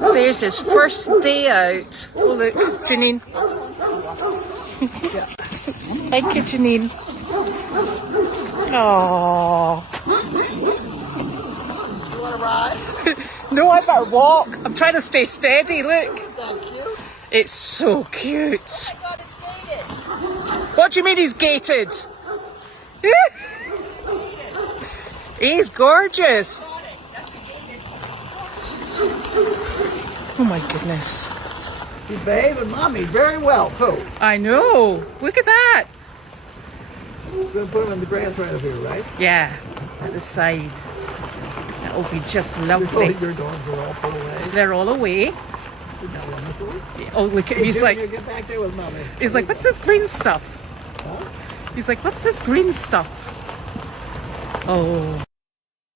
There's his first day out. Oh look, Janine. Thank you, Janine. Oh. You want to ride? No, I better walk. I'm trying to stay steady. Look. Thank you. It's so cute. Oh my God, it's gated. What do you mean he's gated? He's gorgeous. Oh my goodness. He's behaving mommy very well too. I know. Look at that. We're going to put him in the grass right up here, right? Yeah, at the side. That'll be just lovely. Your dogs are all full away. They're all away. You're not wonderful. Oh, look at me. He's Junior, like, get back there with mommy. he's like, what's this green stuff? Huh? He's like, what's this green stuff? Oh.